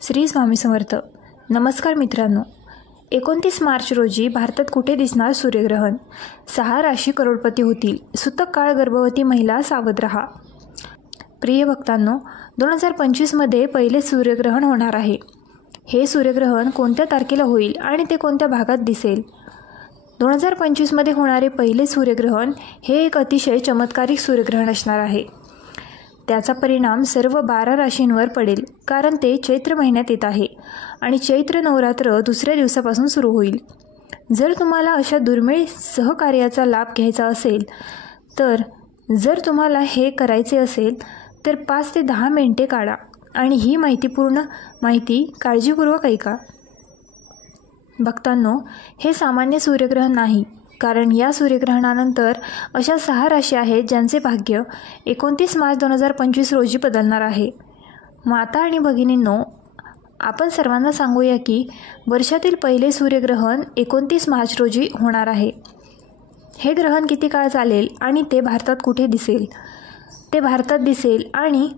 श्री स्वामी समर्थ. नमस्कार मित्रांनो. 29 मार्च रोजी भारतात कुठे दिसणार सूर्यग्रहण? 6 राशी करोडपती होतील. सूतक काळ गर्भवती महिला सावध रहा. प्रिय भक्तांनो, 2025 मध्ये पहिले सूर्यग्रहण होणार आहे. हे सूर्यग्रहण कोणत्या तारखेला होईल आणि ते कोणत्या भागात दिसेल? 2025 मध्ये होणारे पहिले सूर्यग्रहण हे एक अतिशय चमत्कारिक सूर्यग्रहण असणार आहे. त्याचा परिणाम सर्व 12 राशींवर पडेल, कारण ते चैत्र महिन्यात येत आहे आणि चैत्र नवरात्र दुसऱ्या दिवसापासून सुरू होईल. जर तुम्हाला अशा दुर्मिळ सहकार्याचा लाभ घ्यायचा असेल, तर जर तुम्हाला हे करायचे असेल तर 5 ते 10 मिनिटे काढा आणि ही माहितीपूर्ण माहिती काळजीपूर्वक ऐका. भक्तांनो, हे सामान्य सूर्यग्रहण नाही, कारण या सूर्यग्रहणानंतर अशा 6 राशी आहेत ज्यांचे भाग्य 29 मार्च 2025 रोजी बदलणार आहे. माता आणि भगिनींनो, आपण सर्वांना सांगूया की वर्षातील पहिले सूर्यग्रहण 29 मार्च रोजी होणार आहे. हे ग्रहण किती काळ चालेल आणि ते भारतात कुठे दिसेल? ते भारतात दिसेल आणि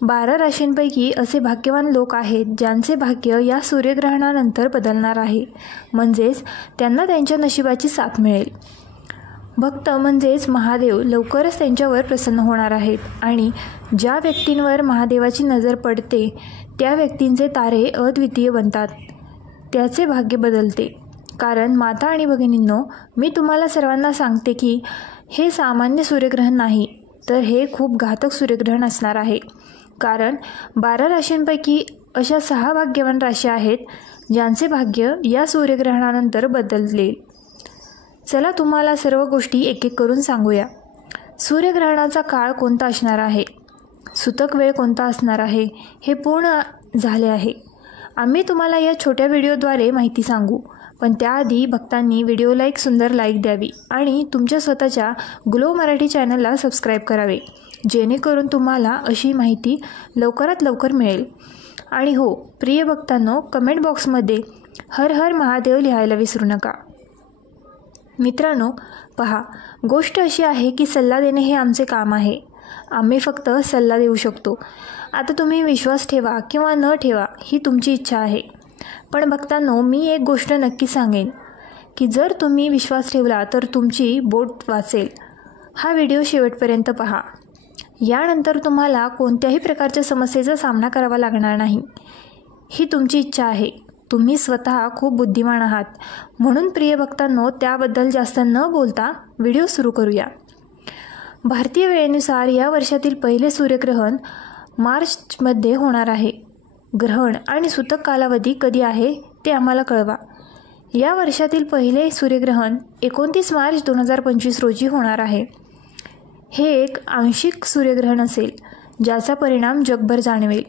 12 राशींपैकी असे भाग्यवान लोक आहेत ज्यांचे भाग्य या सूर्यग्रहणानंतर बदलणार आहे, म्हणजेच त्यांना त्यांच्या नशिबाची साथ मिळेल. भक्त म्हणजेच महादेव लवकरच त्यांच्यावर प्रसन्न होणार आहेत आणि ज्या व्यक्तींवर महादेवाची नजर पडते त्या व्यक्तींचे तारे अद्वितीय बनतात, त्याचे भाग्य बदलते. कारण माता आणि भगिनींनो, मी तुम्हाला सर्वांना सांगते की हे सामान्य सूर्यग्रहण नाही, तर हे खूप घातक सूर्यग्रहण असणार आहे. कारण 12 राशींपैकी अशा 6 भाग्यवान राशी आहेत ज्यांचे भाग्य या सूर्यग्रहणानंतर बदलेल. चला तुम्हाला सर्व गोष्टी एक एक करून सांगूया. सूर्यग्रहणाचा काळ कोणता असणार आहे? सूतक वेळ कोणता असणार आहे? हे पूर्ण झाले आहे. आम्ही तुम्हाला या छोट्या व्हिडिओद्वारे माहिती सांगू, पण त्याआधी भक्तांनी व्हिडिओला एक सुंदर लाईक द्यावी आणि तुमच्या स्वतःच्या ग्लो मराठी चॅनलला सबस्क्राईब करावे, जेणेकरून तुम्हाला अशी माहिती लवकरात लवकर मिळेल. आणि हो प्रिय भक्तांनो, कमेंट बॉक्समध्ये हर हर महादेव लिहायला विसरू नका. मित्रांनो पहा, गोष्ट अशी आहे की सल्ला देणे हे आमचे काम आहे. आम्ही फक्त सल्ला देऊ शकतो. आता तुम्ही विश्वास ठेवा किंवा न ठेवा ही तुमची इच्छा आहे. पण भक्तांनो, मी एक गोष्ट नक्की सांगेन की जर तुम्ही विश्वास ठेवला तर तुमची बोट वाचेल. हा व्हिडिओ शेवटपर्यंत पहा. यानंतर तुम्हाला कोणत्याही प्रकारच्या समस्येचा सामना करावा लागणार नाही. ही तुमची इच्छा आहे. तुम्ही स्वतः खूप बुद्धिमान आहात. म्हणून प्रिय भक्तांनो, त्याबद्दल जास्त न बोलता व्हिडिओ सुरू करूया. भारतीय वेळेनुसार या वर्षातील पहिले सूर्यग्रहण मार्चमध्ये होणार आहे. ग्रहण आणि सूतक कालावधी कधी आहे ते आम्हाला कळवा. या वर्षातील पहिले सूर्यग्रहण 29 मार्च 2025 रोजी होणार आहे. हे एक आंशिक सूर्यग्रहण असेल ज्याचा परिणाम जगभर जाणवेल.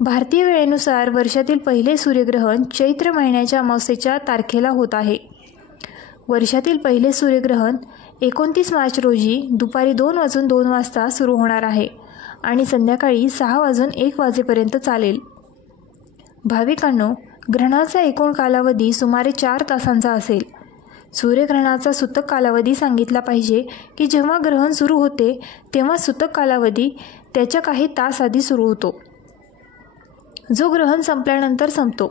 भारतीय वेळेनुसार वर्षातील पहिले सूर्यग्रहण चैत्र महिन्याच्या अमावस्येच्या तारखेला होत आहे. वर्षातील पहिले सूर्यग्रहण 29 मार्च रोजी दुपारी 2:02 वाजता सुरू होणार आहे आणि संध्याकाळी 6:01 वाजेपर्यंत चालेल. भाविकांनो, ग्रहणाचा एकूण कालावधी सुमारे 4 तासांचा असेल. सूर्यग्रहणाचा सूतक कालावधी सांगितला पाहिजे की जेव्हा ग्रहण सुरू होते तेव्हा सूतक कालावधी त्याच्या काही तास आधी सुरू होतो, जो ग्रहण संपल्यानंतर संपतो.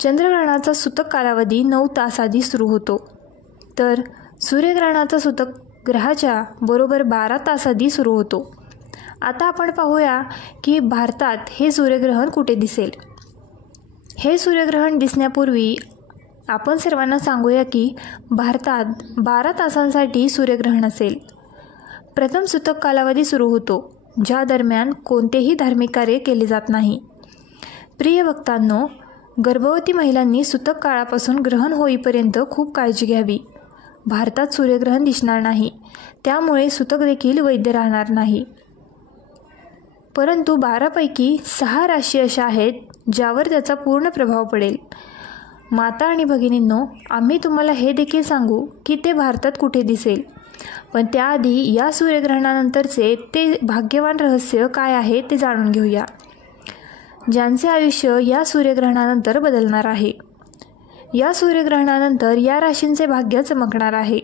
चंद्रग्रहणाचा सूतक कालावधी 9 तास आधी सुरू होतो, तर सूर्यग्रहणाचा सूतक ग्रहाच्या बरोबर 12 तास आधी सुरू होतो. आता आपण पाहूया की भारतात हे सूर्यग्रहण कुठे दिसेल. हे सूर्यग्रहण दिसण्यापूर्वी आपण सर्वांना सांगूया की भारतात 12 तासांसाठी सूर्यग्रहण असेल. प्रथम सूतक कालावधी सुरू होतो, ज्या दरम्यान कोणतेही धार्मिक कार्य केले जात नाही. प्रिय भक्तांनो, गर्भवती महिलांनी सूतक काळापासून ग्रहण होईपर्यंत खूप काळजी घ्यावी. भारतात सूर्यग्रहण दिसणार नाही, त्यामुळे सूतक देखील वैध राहणार नाही. परंतु 12 पैकी 6 राशी अशा आहेत ज्यावर त्याचा पूर्ण प्रभाव पडेल. माता आणि भगिनींनो, आम्ही तुम्हाला हे देखील सांगू की ते भारतात कुठे दिसेल, पण त्याआधी या सूर्यग्रहणानंतरचे ते भाग्यवान रहस्य काय आहे ते जाणून घेऊया, ज्यांचे आयुष्य या सूर्यग्रहणानंतर बदलणार आहे. या सूर्यग्रहणानंतर या राशींचे भाग्य चमकणार आहे.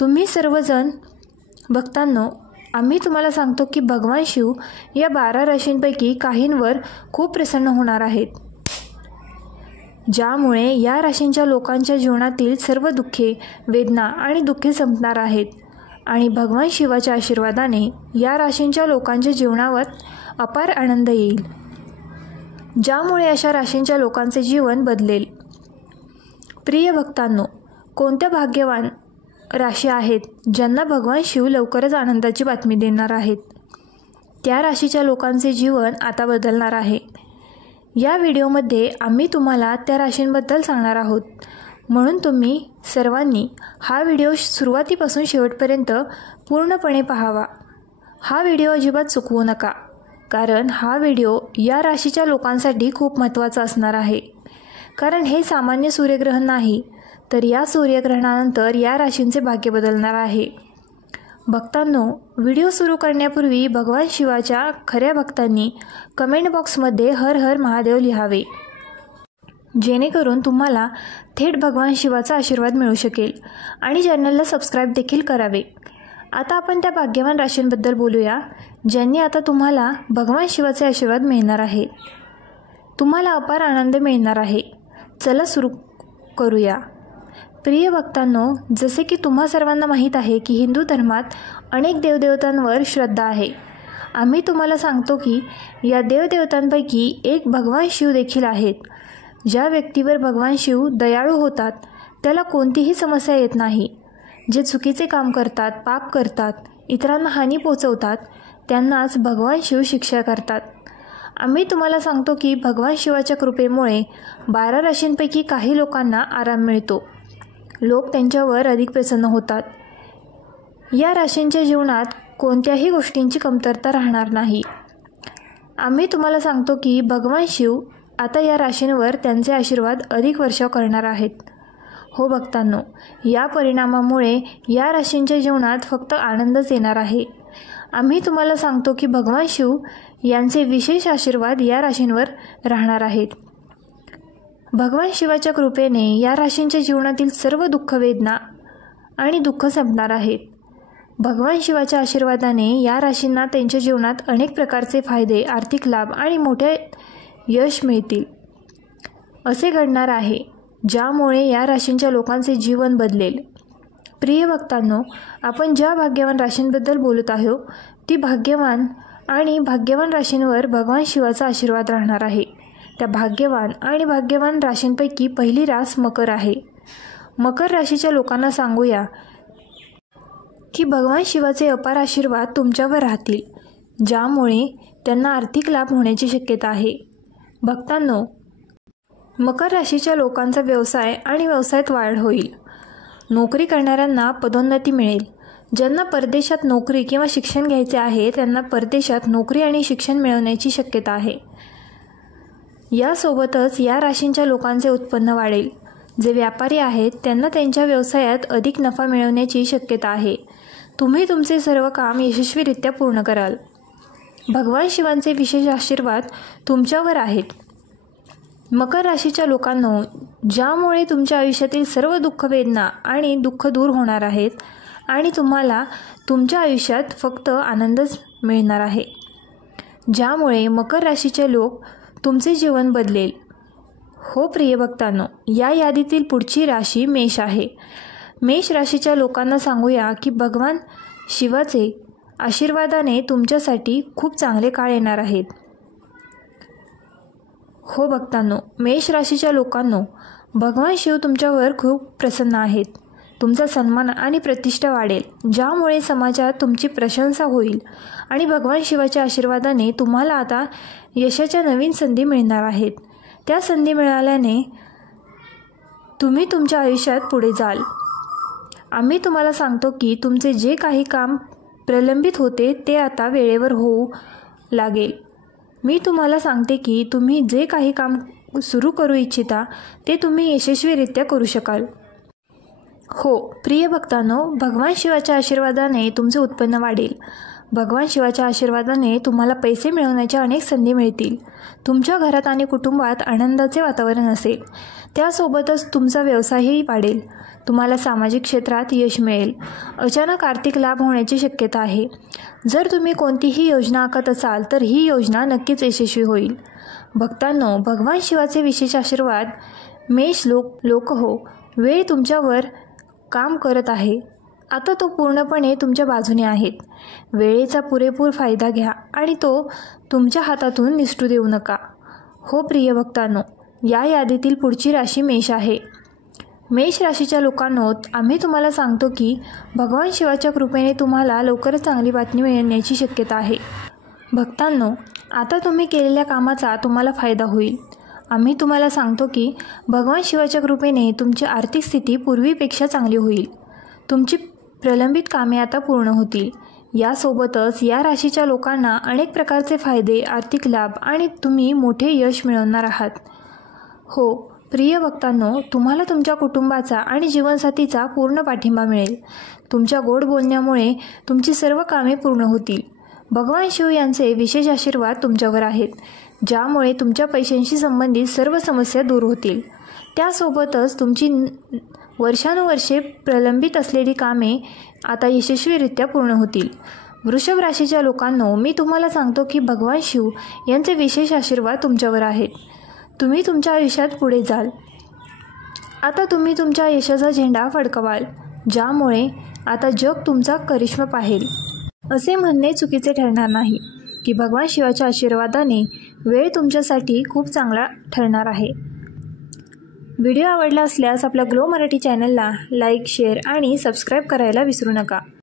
तुम्ही सर्वजण भक्तांनो, आम्ही तुम्हाला सांगतो की भगवान शिव या 12 राशींपैकी काहींवर खूप प्रसन्न होणार आहेत, ज्यामुळे या राशींच्या लोकांच्या जीवनातील सर्व दुःखे, वेदना आणि दुःखे संपणार आहेत आणि भगवान शिवाच्या आशीर्वादाने या राशींच्या लोकांच्या जीवनावर अपार आनंद येईल, ज्यामुळे अशा राशींच्या लोकांचे जीवन बदलेल. प्रिय भक्तांनो, कोणत्या भाग्यवान राशी आहेत ज्यांना भगवान शिव लवकरच आनंदाची बातमी देणार आहेत? त्या राशीच्या लोकांचे जीवन आता बदलणार आहे. या व्हिडिओमध्ये आम्ही तुम्हाला त्या राशींबद्दल सांगणार आहोत, म्हणून तुम्ही सर्वांनी हा व्हिडिओ सुरुवातीपासून शेवटपर्यंत पूर्णपणे पाहावा. हा व्हिडिओ अजिबात चुकवू नका, कारण हा व्हिडिओ या राशीच्या लोकांसाठी खूप महत्त्वाचा असणार आहे. कारण हे सामान्य सूर्यग्रहण नाही, तर या सूर्यग्रहणानंतर या राशींचे भाग्य बदलणार आहे. भक्तांनो, व्हिडिओ सुरू करण्यापूर्वी भगवान शिवाच्या खऱ्या भक्तांनी कमेंट बॉक्समध्ये हर हर महादेव लिहावे, जेणेकरून तुम्हाला थेट भगवान शिवाचा आशीर्वाद मिळू शकेल आणि चॅनलला सबस्क्राईब देखील करावे. आता आपण त्या भाग्यवान राशींबद्दल बोलूया, ज्यांनी आता तुम्हाला भगवान शिवाचे आशीर्वाद मिळणार आहे. तुम्हाला अपार आनंद मिळणार आहे. चला सुरू करूया. प्रिय भक्तांनो, जसे की तुम्हा सर्वांना माहीत आहे की हिंदू धर्मात अनेक देवदेवतांवर श्रद्धा आहे. आम्ही तुम्हाला सांगतो की या देवदेवतांपैकी एक भगवान शिव देखील आहेत. ज्या व्यक्तीवर भगवान शिव दयाळू होतात त्याला कोणतीही समस्या येत नाही. जे चुकीचे काम करतात, पाप करतात, इतरांना हानी पोचवतात, त्यांनाच भगवान शिव शिक्षा करतात. आम्ही तुम्हाला सांगतो की भगवान शिवाच्या कृपेमुळे 12 राशींपैकी काही लोकांना आराम मिळतो. लोक त्यांच्यावर अधिक प्रसन्न होतात. या राशींच्या जीवनात कोणत्याही गोष्टींची कमतरता राहणार नाही. आम्ही तुम्हाला सांगतो की भगवान शिव आता या राशींवर त्यांचे आशीर्वाद अधिक वर्षाव करणार आहेत. हो भक्तांनो, या परिणामामुळे या राशींच्या जीवनात फक्त आनंदच येणार आहे. आम्ही तुम्हाला सांगतो की भगवान शिव यांचे विशेष आशीर्वाद या राशींवर राहणार आहेत. भगवान शिवाच्या कृपेने या राशींच्या जीवनातील सर्व दुःख, वेदना आणि दुःख संपणार आहेत. भगवान शिवाच्या आशीर्वादाने या राशींना त्यांच्या जीवनात अनेक प्रकारचे फायदे, आर्थिक लाभ आणि मोठे यश मिळतील. असे घडणार आहे, ज्यामुळे या राशींच्या लोकांचे जीवन बदलेल. प्रिय भक्तांनो, आपण ज्या भाग्यवान राशींबद्दल बोलत आहोत ती भाग्यवान राशींवर भगवान शिवाचा आशीर्वाद राहणार आहे. त्या भाग्यवान राशींपैकी पहिली रास मकर आहे. मकर राशीच्या लोकांना सांगूया की भगवान शिवाचे अपार आशीर्वाद तुमच्यावर राहतील, ज्यामुळे त्यांना आर्थिक लाभ होण्याची शक्यता आहे. भक्तांनो, मकर राशीच्या लोकांचा व्यवसाय आणि व्यवसायात वाढ होईल. नोकरी करणाऱ्यांना पदोन्नती मिळेल. ज्यांना परदेशात नोकरी किंवा शिक्षण घ्यायचे आहे त्यांना परदेशात नोकरी आणि शिक्षण मिळवण्याची शक्यता आहे. यासोबतच या राशींच्या लोकांचे उत्पन्न वाढेल. जे व्यापारी आहेत त्यांना त्यांच्या व्यवसायात अधिक नफा मिळवण्याची शक्यता आहे. तुम्ही तुमचे सर्व काम यशस्वीरित्या पूर्ण कराल. भगवान शिवांचे विशेष आशीर्वाद तुमच्यावर आहेत. मकर राशीच्या लोकांनो, ज्यामुळे तुमच्या आयुष्यातील सर्व दुःख, वेदना आणि दुःख दूर होणार आहेत आणि तुम्हाला तुमच्या आयुष्यात फक्त आनंदच मिळणार आहे, ज्यामुळे मकर राशीचे लोक तुमचे जीवन बदलेल. हो प्रिय भक्तांनो, या यादीतील पुढची राशी मेष आहे. मेष राशीच्या लोकांना सांगूया की भगवान शिवाचे आशीर्वादाने तुमच्यासाठी खूप चांगले काळ येणार आहेत. हो भक्तांनो, मेष राशीच्या लोकांनो, भगवान शिव तुमच्यावर खूप प्रसन्न आहेत. तुमचा सन्मान आणि प्रतिष्ठा वाढेल, ज्यामुळे समाजात तुमची प्रशंसा होईल आणि भगवान शिवाच्या आशीर्वादाने तुम्हाला आता यशाच्या नवीन संधी मिळणार आहेत. त्या संधी मिळाल्याने तुम्ही तुमच्या आयुष्यात पुढे जाल. आम्ही तुम्हाला सांगतो की तुमचे जे काही काम प्रलंबित होते ते आता वेळेवर होऊ लागेल. मी तुम्हाला सांगते की तुम्ही जे काही काम सुरू करू इच्छिता ते तुम्ही यशस्वीरित्या करू शकाल. हो प्रिय भक्तांनो, भगवान शिवाच्या आशीर्वादाने तुमचे उत्पन्न वाढेल. भगवान शिवाच्या आशीर्वादाने तुम्हाला पैसे मिळवण्याच्या अनेक संधी मिळतील. तुमच्या घरात आणि कुटुंबात आनंदाचे वातावरण असेल. त्यासोबतच तुमचा व्यवसायही वाढेल. तुम्हाला सामाजिक क्षेत्रात यश मिळेल. अचानक आर्थिक लाभ होण्याची शक्यता आहे. जर तुम्ही कोणतीही योजना आखत असाल तर ही योजना नक्कीच यशस्वी होईल. भक्तांनो, भगवान शिवाचे विशेष आशीर्वाद. मेष लोक हो, वेळ तुमच्यावर काम करत आहे. आता तो पूर्णपणे तुमच्या बाजूने आहेत. वेळेचा पुरेपूर फायदा घ्या आणि तो तुमच्या हातातून निसटू देऊ नका. हो प्रिय भक्तांनो, या यादीतील पुढची राशी मेष आहे. मेष राशीच्या लोकांनो, आम्ही तुम्हाला सांगतो की भगवान शिवाच्या कृपेने तुम्हाला लवकरच चांगली बातमी मिळण्याची शक्यता आहे. भक्तांनो, आता तुम्ही केलेल्या कामाचा तुम्हाला फायदा होईल. आम्ही तुम्हाला सांगतो की भगवान शिवाच्या कृपेने तुमची आर्थिक स्थिती पूर्वीपेक्षा चांगली होईल. तुमची प्रलंबित कामे आता पूर्ण होतील. यासोबतच या राशीच्या लोकांना अनेक प्रकारचे फायदे, आर्थिक लाभ आणि तुम्ही मोठे यश मिळवणार आहात. हो प्रिय भक्तांनो, तुम्हाला तुमच्या कुटुंबाचा आणि जीवनसाथीचा पूर्ण पाठिंबा मिळेल. तुमच्या गोड बोलण्यामुळे तुमची सर्व कामे पूर्ण होतील. भगवान शिव यांचे विशेष आशीर्वाद तुमच्यावर आहेत, ज्यामुळे तुमच्या पैशांशी संबंधित सर्व समस्या दूर होतील. त्यासोबतच तुमची वर्षानुवर्षे प्रलंबित असलेली कामे आता यशस्वीरित्या पूर्ण होतील. वृषभ राशीच्या लोकांनो, मी तुम्हाला सांगतो की भगवान शिव यांचे विशेष आशीर्वाद तुमच्यावर आहेत. तुम्ही तुमच्या आयुष्यात पुढे जाल. आता तुम्ही तुमच्या यशाचा झेंडा फडकवाल, ज्यामुळे आता जग तुमचा करिश्मा पाहेल. असे म्हणणे चुकीचे ठरणार नाही की भगवान शिवाच्या आशीर्वादाने वेळ तुमच्यासाठी खूप चांगला ठरणार आहे. व्हिडिओ आवडला असल्यास आपल्या ग्लो मराठी चॅनलला लाईक, शेअर आणि सबस्क्राईब करायला विसरू नका.